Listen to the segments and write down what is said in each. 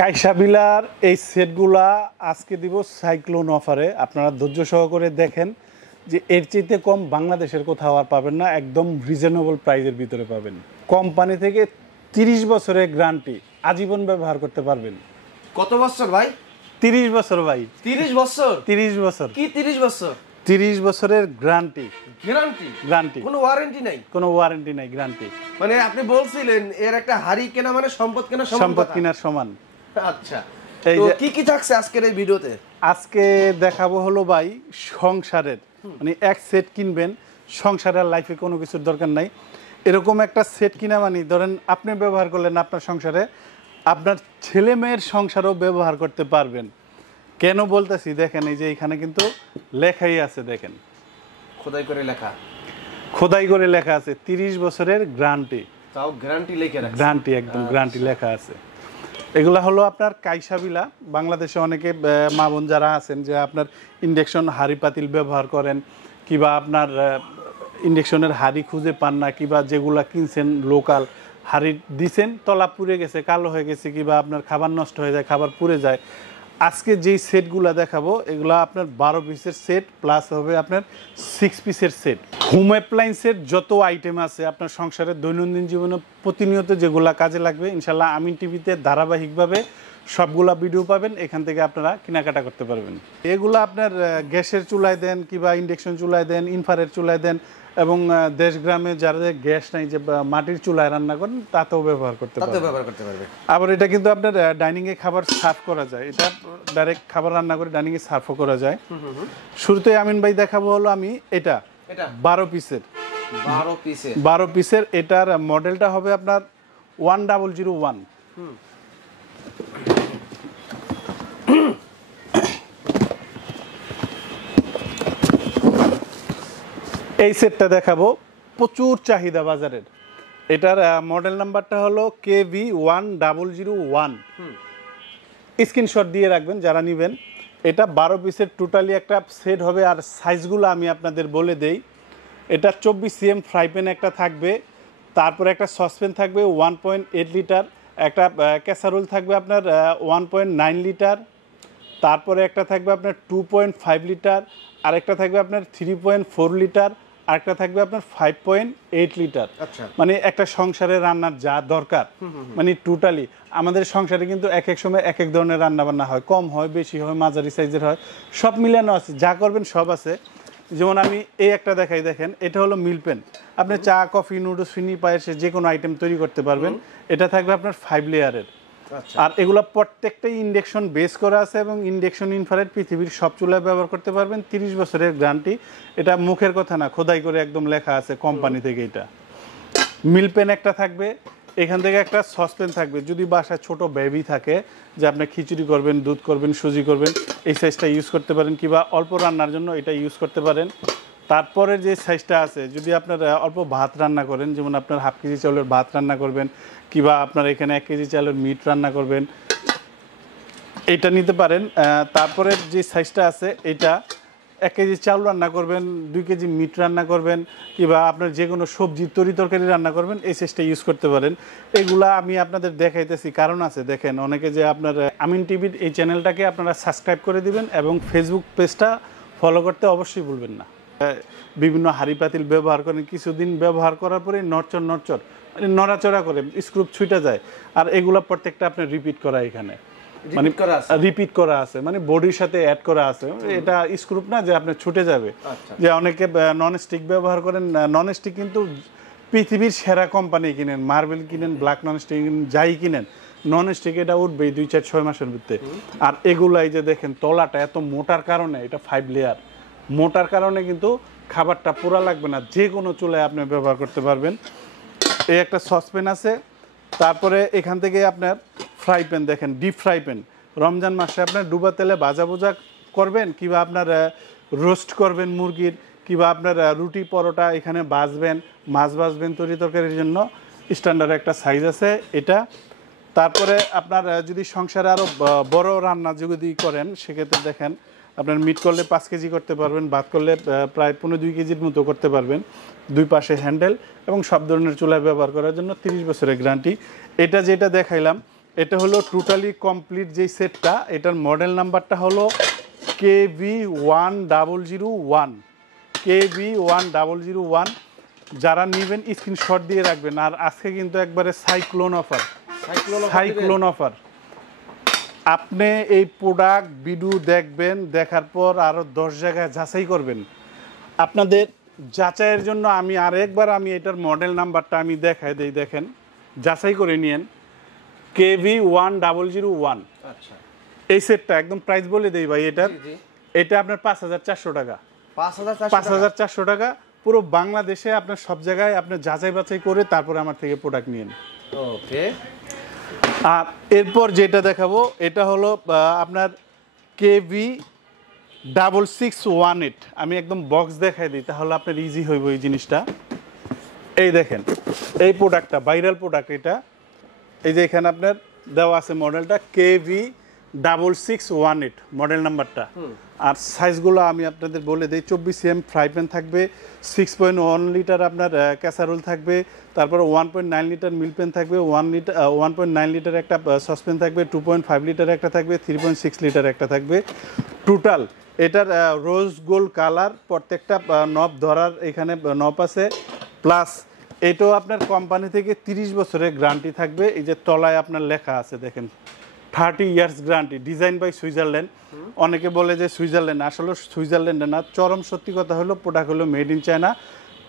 কাইসা বিলার এই সেটগুলা আজকে দিব সাইক্লোন অফারে। আপনারা ধৈর্য সহকারে দেখেন যে এর চাইতে কম বাংলাদেশের কোথাও আর পাবেন না, একদম রিজনেবল প্রাইসের ভিতরে পাবেন। কোম্পানি থেকে 30 বছরের গ্যারান্টি, আজীবন ব্যবহার করতে পারবেন। কত বছর ভাই? 30 বছর ভাই। 30 বছর? 30 বছর। কি 30 বছর? 30 বছরের গ্যারান্টি। গ্যারান্টি কোনো ওয়ারেন্টি নাই? কোনো ওয়ারেন্টি নাই, গ্যারান্টি। মানে আপনি বলছিলেন এর একটা হাড়ি কেনা মানে সম্পদ কেনা সমান, সম্পদ কেনার সমান। আচ্ছা, তো কি কি থাকছে আজকের এই ভিডিওতে? আজকে দেখাবো হলো ভাই সংসারের, মানে এক সেট কিনবেন, সংসারের লাইফে কোনো কিছুর দরকার নাই। এরকম একটা সেট কিনা মানে ধরেন আপনি ব্যবহার করলেন আপনার সংসারে, আপনার ছেলে মেয়ের সংসারও ব্যবহার করতে পারবেন। কেন বলতেছি দেখেন, এই যে এখানে কিন্তু লেখাই আছে, দেখেন খোদাই করে লেখা, খোদাই করে লেখা আছে 30 বছরের গ্যারান্টি। তাও গ্যারান্টি লেখা আছে, গ্যারান্টি একদম গ্যারান্টি লেখা আছে। এগুলা হলো আপনার কাইসা ভিলা। বাংলাদেশে অনেকে মা বোন যারা আছেন যে আপনার ইন্ডাকশন হাঁড়ি পাতিল ব্যবহার করেন, কিংবা আপনার ইন্ডাকশনের হাঁড়ি খুঁজে পান না, কিংবা যেগুলা কিনছেন লোকাল হাঁড়ি দিছেন তলা পুড়ে গেছে, কালো হয়ে গেছে, কিংবা আপনার খাবার নষ্ট হয়ে যায়, খাবার পুড়ে যায়। আজকে যেই সেটগুলো দেখাবো এগুলা আপনার 12 পিসের সেট প্লাস হবে আপনার 6 পিসের সেট। হোম অ্যাপ্লায়েন্সের যত আইটেম আছে আপনার সংসারের দৈনন্দিন জীবনে প্রতিনিয়ত যেগুলা কাজে লাগবে, ইনশাল্লাহ আমিন টিভিতে ধারাবাহিকভাবে সবগুলা ভিডিও পাবেন, এখান থেকে আপনারা কেনাকাটা করতে পারবেন। এগুলো আপনার গ্যাসের চুলায় দেন, কিংবা ইন্ডাকশন চুলায় দেন, ইনফ্রারেড চুলায় দেন, এবং দেশ গ্রামে যারা গ্যাস নাই, যে মাটির চুলায় রান্না করেন, তাতেও ব্যবহার করতে পারবে। আবার এটা কিন্তু আপনার ডাইনিং এ খাবার সার্ভ করা যায়, এটা ডাইরেক্ট খাবার রান্না করে ডাইনিং এ সার্ভও করা যায়। শুরুতে আমিন ভাই দেখাবো হলো আমি এটা 12 পিসের এটার মডেলটা হবে আপনার 1001। এই সেটটা দেখাবো, প্রচুর চাহিদা বাজারের। এটার মডেল নাম্বারটা হলো KV1001। স্ক্রিনশট দিয়ে রাখবেন যারা নেবেন। এটা 12 পিসের টোটালি একটা সেট হবে। আর সাইজগুলো আমি আপনাদের বলে দেই, এটা 24 cm ফ্রাই প্যান একটা থাকবে, তারপরে একটা সসপ্যান থাকবে 1.8 লিটার, একটা ক্যাসারোল থাকবে আপনার 1.9 লিটার, তারপরে একটা থাকবে আপনার 2.5 লিটার, আরেকটা থাকবে আপনার 3.4 লিটার, আরেকটা থাকবে আপনার 5.8 লিটার। মানে একটা সংসারে রান্নার যা দরকার, মানে টোটালি আমাদের সংসারে কিন্তু এক এক সময় এক এক ধরনের রান্না বান্না হয়, কম হয়, বেশি হয়, মাঝারি সাইজের হয়, সব মিলানো আছে, যা করবেন সব আছে। যেমন আমি এই একটা দেখাই, দেখেন এটা হলো মিল পেন, আপনি চা, কফি, নুডলস, ফিনি, পায়েসে যে কোনো আইটেম তৈরি করতে পারবেন। এটা থাকবে আপনার 5 লেয়ারের। আর এগুলো প্রত্যেকটাই ইন্ডাকশন বেস করা আছে, এবং ইন্ডাকশন ইনফ্রারেড পৃথিবীর সব চুলায় ব্যবহার করতে পারবেন। 30 বছরের গ্যারান্টি, এটা মুখের কথা না, খোদাই করে একদম লেখা আছে কোম্পানি থেকে। এটা মিল পেন একটা থাকবে, এখান থেকে একটা সসপ্যান থাকবে, যদি বাসায় ছোট বেবি থাকে যে আপনি খিচুড়ি করবেন, দুধ করবেন, সুজি করবেন, এই সাইজটা ইউজ করতে পারেন, কিংবা অল্প রান্নার জন্য এটা ইউজ করতে পারেন। তারপরে যে সাইজটা আছে, যদি আপনার অল্প ভাত রান্না করেন, যেমন আপনার হাফ কেজি চাউলের ভাত রান্না করবেন, কিংবা আপনার এখানে 1 কেজি চাউলের মিট রান্না করবেন, এটা নিতে পারেন। তারপরে যে সাইজটা আছে, এটা 1 কেজি চাউল রান্না করবেন, 2 কেজি মিট রান্না করবেন, কিংবা আপনার যে কোনো সবজি তরকারি রান্না করবেন, এই সাইজটা ইউজ করতে পারেন। এগুলা আমি আপনাদের দেখাইতেছি কারণ আছে, দেখেন অনেকে যে আপনার আমিন টিভির এই চ্যানেলটাকে আপনারা সাবস্ক্রাইব করে দিবেন, এবং ফেসবুক পেজটা ফলো করতে অবশ্যই ভুলবেন না। বিভিন্ন হাঁড়ি পাতিল ব্যবহার করেন, কিছুদিন ব্যবহার করার পরে নড়চড় মানে নড়াচড়া করে স্ক্রুপ ছুটে যায়, আর এগুলা প্রত্যেকটা আপনার রিপিট করা, এখানে মানে রিপিট করা আছে, মানে বডির সাথে অ্যাড করা আছে। এটা স্ক্রুপ না যে আপনার ছুটে যাবে। যে অনেকে নন স্টিক ব্যবহার করেন, নন স্টিক কিন্তু পৃথিবীর সেরা কোম্পানি কিনেন, মার্বেল কিনেন, ব্ল্যাক নন স্টিক যাই কিনেন, নন স্টিক এটা উঠবেই 2-4-6 মাসের ভিতরে। আর এগুলাই যে দেখেন তলাটা এত মোটার কারণে, এটা 5 লেয়ার মোটার কারণে কিন্তু খাবারটা পুরা লাগবে না, যে কোনো চুলায় আপনি ব্যবহার করতে পারবেন। এই একটা সসপ্যান আছে। তারপরে এখান থেকে আপনার ফ্রাই প্যান, দেখেন ডিপ ফ্রাই প্যান, রমজান মাসে আপনার ডুবা তেলে ভাজা ভুজা করবেন, কিংবা আপনার রোস্ট করবেন মুরগির, কিংবা আপনার রুটি পরোটা এখানে ভাজবেন, মাছ ভাজবেন তরকারির জন্য, স্ট্যান্ডার্ড একটা সাইজ আছে এটা। তারপরে আপনার যদি সংসারে আরও বড় রান্না যদি করেন, সেক্ষেত্রে দেখেন আপনার মিট করলে 5 কেজি করতে পারবেন, ভাত করলে প্রায় 1.5-2 কেজির মতো করতে পারবেন। 2 পাশে হ্যান্ডেল, এবং সব ধরনের চুলায় ব্যবহার করার জন্য 30 বছরের গ্যারান্টি। এটা যেটা দেখাইলাম এটা হলো টোটালি কমপ্লিট যেই সেটটা, এটার মডেল নাম্বারটা হলো KB1001, KB1001। যারা নেবেন স্ক্রিনশট দিয়ে রাখবেন। আর আজকে কিন্তু একবারে সাইক্লোন অফার। আপনি এই প্রোডাক্ট ভিডিও দেখবেন, দেখার পর আরও 10 জায়গায় যাচাই করবেন। আপনাদের যাচাইয়ের জন্য আমি আরেকবার এটার মডেল নাম্বারটা আমি দেখাই দিই, দেখেন, যাচাই করে নিয়েন। KB1001। আচ্ছা, এই সেটটা একদম প্রাইস বলে দেই ভাই এটার। এটা আপনার 5400 টাকা। 5400 টাকা পুরো বাংলাদেশে আপনার সব জায়গায় আপনি যাচাই বাছাই করে তারপরে আমার থেকে প্রোডাক্ট নিন। ওকে। আর এরপর যেটা দেখাবো এটা হলো আপনার KB6618। আমি একদম বক্স দেখাই দিই, তাহলে আপনার ইজি হইব এই জিনিসটা। এই দেখেন, এই প্রোডাক্টটা ভাইরাল প্রোডাক্ট। এটা এই যে এখানে আপনার দেওয়া আছে মডেলটা KB6618 মডেল নাম্বারটা। আর সাইজগুলো আমি আপনাদের বলে দিই। 24 cm ফ্রাই প্যান থাকবে, 6.1 লিটার আপনার ক্যাসারোল থাকবে, তারপর 1.9 লিটার মিল প্যান থাকবে, 1.9 লিটার একটা সসপ্যান থাকবে, 2.5 লিটার একটা থাকবে, 3.6 লিটার একটা থাকবে। টোটাল এটার রোজ গোল্ড কালার, প্রত্যেকটা নব ধরার এখানে নব আছে। প্লাস এটাও আপনার কোম্পানি থেকে 30 বছরের গ্যারান্টি থাকবে। এই যে তলায় আপনার লেখা আছে দেখেন, 30 years guarantee, design by Switzerland. অনেকে বলে যে সুইজারল্যান্ড, আসলে সুইজারল্যান্ডে না, চরম সত্যি কথা হলো প্রোডাক্ট হলো মেড ইন চায়না।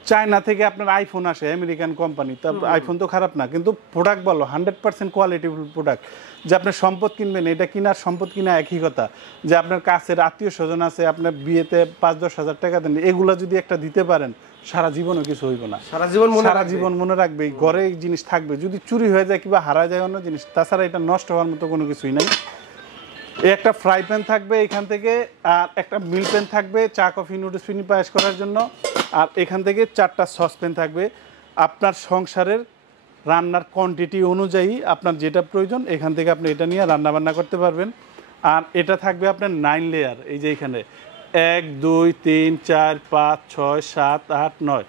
চায়না থেকে আপনার আইফোন আসে, আমেরিকান কোম্পানি, তারপর আইফোন তো খারাপ না, কিন্তু প্রোডাক্ট ভালো, 100% কোয়ালিটিফুল প্রোডাক্ট। যে আপনার সম্পদ কিনবেন, এটা কিনার সম্পদ কিনা একই কথা। যে আপনার কাছের আত্মীয় স্বজন আছে, আপনার বিয়েতে 5-10 হাজার টাকা দেন, এগুলা যদি একটা দিতে পারেন, সারা জীবনও কিছু হইব না, সারা জীবন মনে রাখবে। ঘরে এই জিনিস থাকবে, যদি চুরি হয়ে যায় কিংবা হারা যায় অন্য জিনিস, তাছাড়া এটা নষ্ট হওয়ার মতো কোনো কিছুই নাই। একটা ফ্রাই প্যান থাকবে এখান থেকে, আর একটা মিল প্যান থাকবে চা কফি নুডলস ফিনি পায়েস করার জন্য, আর এখান থেকে 4টা সসপ্যান থাকবে। আপনার সংসারের রান্নার কোয়ান্টিটি অনুযায়ী আপনার যেটা প্রয়োজন এখান থেকে আপনি এটা নিয়ে রান্না বান্না করতে পারবেন। আর এটা থাকবে আপনার 9 লেয়ার। এই যে এখানে 1 2 3 4 5 6 7 8 9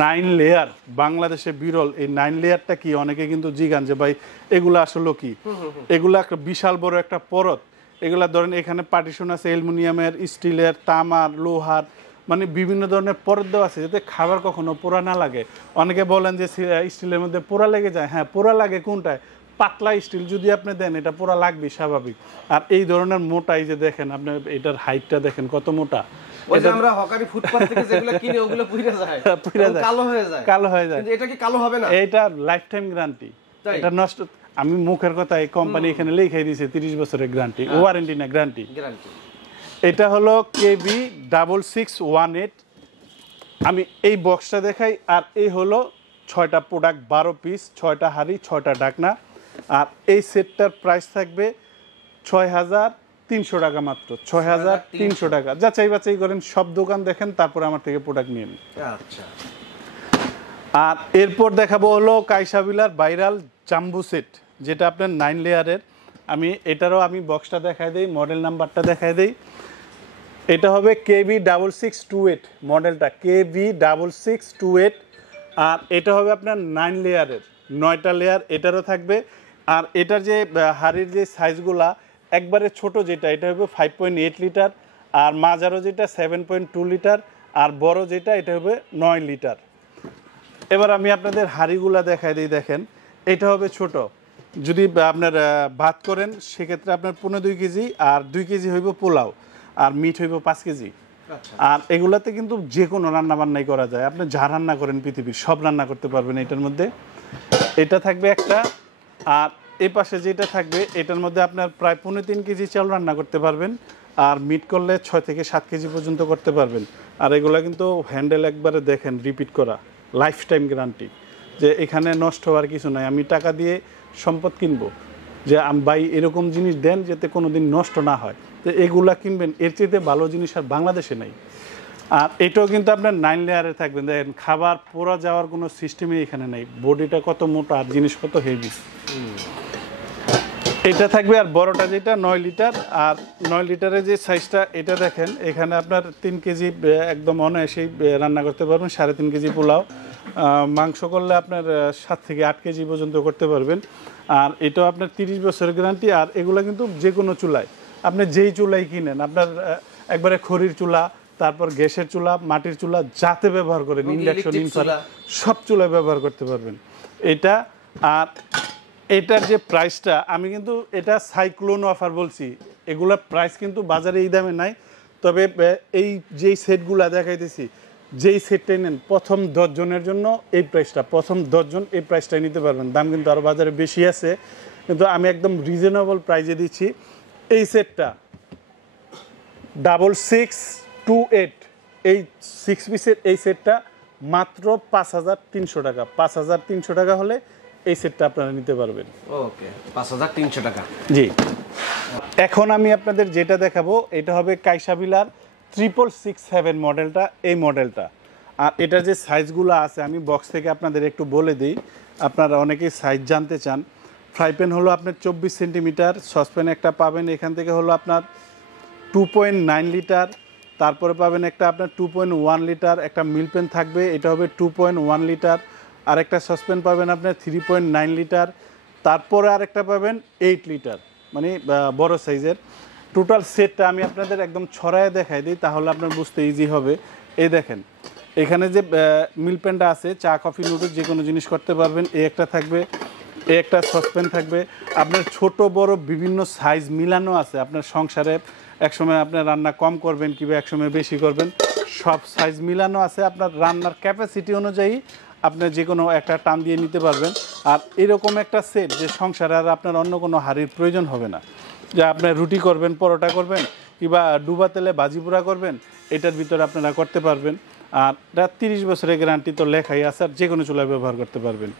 9 লেয়ার, বাংলাদেশে বিরল। এই 9 লেয়ারটা কি, অনেকে কিন্তু জিগান যে ভাই এগুলো আসলে কি। এগুলো একটা বিশাল বড় একটা পরত। এগুলা ধরেন এখানে পার্টিশন আছে অ্যালুমিনিয়ামের, স্টিলের, তামার, লোহার, মানে বিভিন্ন ধরনের পরত দেওয়া আছে যাতে খাবার কখনো পোড়া না লাগে। অনেকে বলেন যে স্টিলের মধ্যে পোড়া লেগে যায়। হ্যাঁ, পোড়া লাগে কোনটায়? পাতলা স্টিল যদি আপনি দেন এটা পোড়া লাগবে স্বাভাবিক। আর এই ধরনের মোটা, এই যে দেখেন আপনি এটার হাইটটা দেখেন কত মোটা। এটা আমরা হকারি ফুটপাত থেকে যেগুলো কিনে ওগুলো পুড়ে যায়, কালো হয়ে যায়। কিন্তু এটা কি কালো হবে না? এটা লাইফ টাইম গ্যারান্টি। এটা নষ্ট, আমি মুখের কথা, এই কোম্পানি এখানে লিখে দিয়েছে 30 বছরের গ্যারান্টি, ওয়ারেন্টি না গ্যারান্টি। এটা হলো KB6618। আমি এই বক্সটা দেখাই। আর এই হলো 6টা প্রোডাক্ট, 12 পিস, 6টা হাঁড়ি, 6টা ঢাকনা। আর এই সেটটার প্রাইস থাকবে 6300 টাকা মাত্র। 6300 টাকা। যাচাই বাছাই করেন, সব দোকান দেখেন, তারপরে আমার থেকে প্রোডাক্ট নিয়ে নিন। আচ্ছা। আর এরপর দেখাবো হলো কাইসা ভিলার ভাইরাল জাম্বু সেট, যেটা আপনার 9 লেয়ারের। এটারও আমি বক্সটা দেখাই দেই, মডেল নাম্বারটা দেখাই দেই। এটা হবে KB6628 মডেলটা, KB6628। আর এটা হবে আপনার 9 লেয়ারের, 9টা লেয়ার এটারও থাকবে। আর এটার যে হাড়ির যে সাইজগুলা, একবারে ছোট যেটা এটা হবে 5.8 লিটার, আর মাঝারো যেটা 7.2 লিটার, আর বড় যেটা এটা হবে 9 লিটার। এবার আমি আপনাদের হাঁড়িগুলা দেখাই দিই। দেখেন, এটা হবে ছোট, যদি আপনার ভাত করেন সেক্ষেত্রে আপনার 2.5 কেজি, আর 2 কেজি হইব পোলাও, আর মিট হইব 5 কেজি। আর এগুলাতে কিন্তু যে কোনো রান্না বান্নাই করা যায়। আপনি যা রান্না করেন পৃথিবীর সব রান্না করতে পারবেন এটার মধ্যে। এটা থাকবে একটা। আর এই পাশে যেটা থাকবে এটার মধ্যে আপনার প্রায় 3.5 কেজি চাল রান্না করতে পারবেন, আর মিট করলে 6 থেকে 7 কেজি পর্যন্ত করতে পারবেন। আর এগুলা কিন্তু হ্যান্ডেল একবারে দেখেন রিপিট করা, লাইফ টাইম গ্যারান্টি। যে এখানে নষ্ট হওয়ার কিছু নাই। আমি টাকা দিয়ে সম্পদ কিনবো, যে ভাই এরকম জিনিস দেন যাতে কোনো দিন নষ্ট না হয়, তো এগুলা কিনবেন। এর চেয়ে ভালো জিনিস আর বাংলাদেশে নেই। আর এটাও কিন্তু আপনার 9 লেয়ারে থাকবেন। দেখেন, খাবার পোড়া যাওয়ার কোনো সিস্টেমই এখানে নেই। বডিটা কত মোটা আর জিনিস কত হেভি। এটা থাকবে। আর বড়টা যেটা 9 লিটার, আর 9 লিটারের যে সাইজটা এটা দেখেন, এখানে আপনার 3 কেজি একদম অনায়াসেই রান্না করতে পারবেন। 3.5 কেজি পোলাও, মাংস করলে আপনার 7 থেকে 8 কেজি পর্যন্ত করতে পারবেন। আর এটাও আপনার 30 বছরের গ্যারান্টি। আর এগুলো কিন্তু যে কোনো চুলায়, আপনি যেই চুলাই কিনেন, আপনার একবারে খড়ির চুলা, তারপর গ্যাসের চুলা, মাটির চুলা, যাতে ব্যবহার করেন, ইন্ডাকশন, ইনফ্রারেড সব চুলায় ব্যবহার করতে পারবেন এটা। আর এটার যে প্রাইসটা, আমি কিন্তু এটা সাইক্লোন অফার বলছি, এগুলোর প্রাইস কিন্তু বাজারে এই দামে নাই। তবে এই যেই সেটগুলা দেখাইতেছি, যেই সেটটাই নেন, প্রথম 10 জনের জন্য এই প্রাইসটা, প্রথম 10 জন এই প্রাইসটাই নিতে পারবেন। দাম কিন্তু আরও বাজারে বেশি আছে, কিন্তু আমি একদম রিজনেবল প্রাইসে দিচ্ছি। এই সেটটা 6628, এই 6 পিসের এই সেটটা মাত্র 5300 টাকা। 5300 টাকা হলে এই সেটটা আপনারা নিতে পারবেন। ওকে, 5300 টাকা। জি, এখন আমি আপনাদের যেটা দেখাবো এটা হবে কাইসা ভিলার 6667 মডেলটা, এই মডেলটা। আর এটা যে সাইজগুলো আছে আমি বক্স থেকে আপনাদের একটু বলে দিই, আপনারা অনেকেই সাইজ জানতে চান। ফ্রাই প্যান হলো আপনার 24 সেন্টিমিটার, সসপ্যান একটা পাবেন এখান থেকে হলো আপনার 2.9 লিটার, তারপরে পাবেন একটা আপনার 2.1 লিটার, একটা মিল প্যান থাকবে, এটা হবে 2.1 লিটার, আর একটা সসপ্যান পাবেন আপনার 3.9 লিটার, তারপরে আরেকটা পাবেন 8 লিটার, মানে বড় সাইজের। টোটাল সেটটা আমি আপনাদের একদম ছড়ায় দেখাই দিই, তাহলে আপনার বুঝতে ইজি হবে। এই দেখেন, এখানে যে মিল প্যানটা আছে, চা কফি নুডলস যে কোনো জিনিস করতে পারবেন, এই একটা থাকবে, এই একটা সসপ্যান থাকবে। আপনার ছোট বড় বিভিন্ন সাইজ মিলানো আছে, আপনার সংসারে একসময় আপনার রান্না কম করবেন কিংবা একসময় বেশি করবেন, সব সাইজ মিলানো আছে। আপনার রান্নার ক্যাপাসিটি অনুযায়ী আপনি যে কোনো একটা টান দিয়ে নিতে পারবেন। আর এরকম একটা সেট যে সংসারে আর আপনার অন্য কোনো হাঁড়ির প্রয়োজন হবে না, যে আপনি রুটি করবেন, পরোটা করবেন কিংবা ডুবা তেলে ভাজি পোড়া করবেন, এটার ভিতরে আপনারা করতে পারবেন। আর এটা 30 বছরের গ্যারান্টি তো লেখাই আছে, আর যে কোনো চুলায় ব্যবহার করতে পারবেন।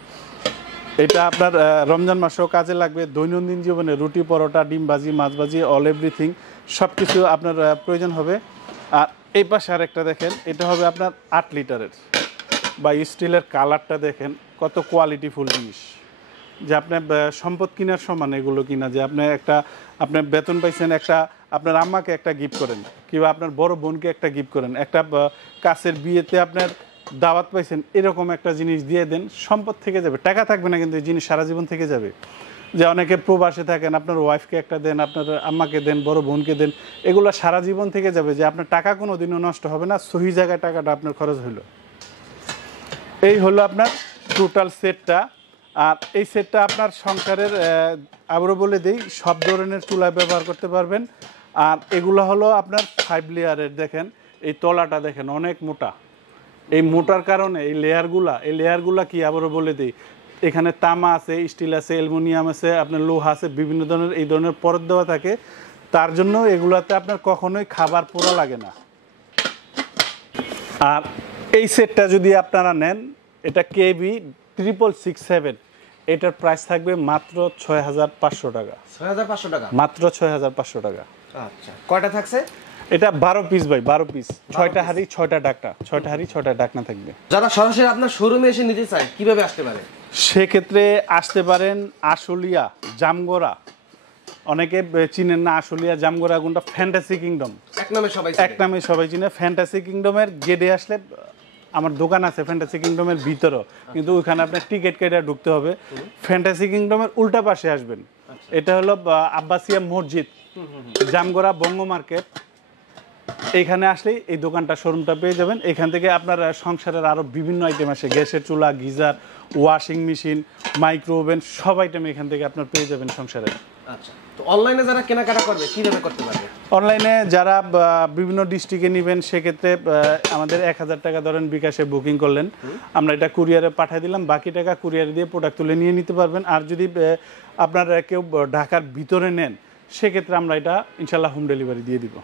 এটা আপনার রমজান মাসেও কাজে লাগবে, দৈনন্দিন জীবনে রুটি, পরোটা, ডিম ভাজি, মাছ ভাজি, অল এভরিথিং সব কিছু আপনার প্রয়োজন হবে। আর এই পাশে আরেকটা দেখেন, এটা হবে আপনার 8 লিটারের, বা স্টিলের কালারটা দেখেন কত কোয়ালিটিফুল জিনিস, যে আপনার সম্পদ কেনার সমান এগুলো কিনা। যে আপনি একটা, আপনার বেতন পাইছেন, একটা আপনার আম্মাকে একটা গিফট করেন কিংবা আপনার বড় বোনকে একটা গিফট করেন, একটা কাছের বিয়েতে আপনার দাওয়াত পাইছেন, এরকম একটা জিনিস দিয়ে দেন, সম্পদ থেকে যাবে, টাকা থাকবে না কিন্তু এই জিনিস সারা জীবন থেকে যাবে। যে অনেকে প্রবাসে থাকেন, আপনার ওয়াইফকে একটা দেন, আপনার আম্মাকে দেন, বড় বোনকে দেন, এগুলো সারা জীবন থেকে যাবে, যে আপনার টাকা কোনো দিনও নষ্ট হবে না, সহি জায়গায় টাকাটা আপনার খরচ হইল। এই হলো আপনার টোটাল সেটটা। আর এই সেটটা আপনার সংসারের, আবারও বলে দিই, সব ধরনের চুলায় ব্যবহার করতে পারবেন। আর এগুলো হলো আপনার 5 লেয়ারের, দেখেন এই তলাটা দেখেন অনেক মোটা, এই মোটার কারণে এই লেয়ারগুলা কি আবারও বলে দিই, এখানে তামা আছে, স্টিল আছে, অ্যালুমিনিয়াম আছে, আপনার লোহা আছে, বিভিন্ন ধরনের এই ধরনের পরত দেওয়া থাকে, তার জন্য এগুলাতে আপনার কখনোই খাবার পোড়া লাগে না। আর এই সেটটা যদি আপনারা নেন, এটা কেবি 6667, এটার প্রাইস থাকবে মাত্র 6500 টাকা। 6500 টাকা, মাত্র 6500 টাকা। আচ্ছা, কয়টা থাকছে? এটা 12 পিস ভাই, 12 পিস, 6টা হাঁড়ি 6টা ডাকনা, 6টা হাঁড়ি 6টা ডাকনা থাকবে। যারা সরাসরি আপনার শোরুমে এসে নিতে চায় কিভাবে আসতে পারে? সেক্ষেত্রে আসতে পারেন আশুলিয়া, জামগড়া, অনেকে চিনেন না আশুলিয়া জামগড়া কোনটা, ফ্যান্টাসি কিংডম এক নামে সবাই চিনে। ফ্যান্টাসি কিংডমের গেটে আসলে আমার দোকান আছে ফ্যান্টাসি কিংডমের ভিতরে, কিন্তু ওইখানে আপনার টিকিট কেটে ঢুকতে হবে। ফ্যান্টাসি কিংডমের উল্টা পাশে আসবেন, এটা হলো আব্বাসিয়া মসজিদ, জামগড়া বঙ্গ মার্কেট। এইখানে আসলেই এই দোকানটা, শোরুমটা পেয়ে যাবেন। এখান থেকে আপনার সংসারের আরও বিভিন্ন আইটেম আসে, গ্যাসের চুলা, geyser, washing machine, micro oven, সব আইটেম এখান থেকে আপনার পেয়ে যাবেন সংসারে। আচ্ছা, তো অনলাইনে যারা কেনাকাটা করবে কিভাবে করতে পারবে? অনলাইনে যারা বিভিন্ন ডিস্ট্রিক্টে নেবেন, সেক্ষেত্রে আমাদের 1000 টাকা ধরেন বিকাশে বুকিং করলেন, আমরা এটা কুরিয়ারে পাঠিয়ে দিলাম, বাকি টাকা কুরিয়ারে দিয়ে প্রোডাক্ট তুলে নিয়ে নিতে পারবেন। আর যদি আপনারা কেউ ঢাকার ভিতরে নেন, সেক্ষেত্রে আমরা এটা ইনশাল্লাহ হোম ডেলিভারি দিয়ে দিব।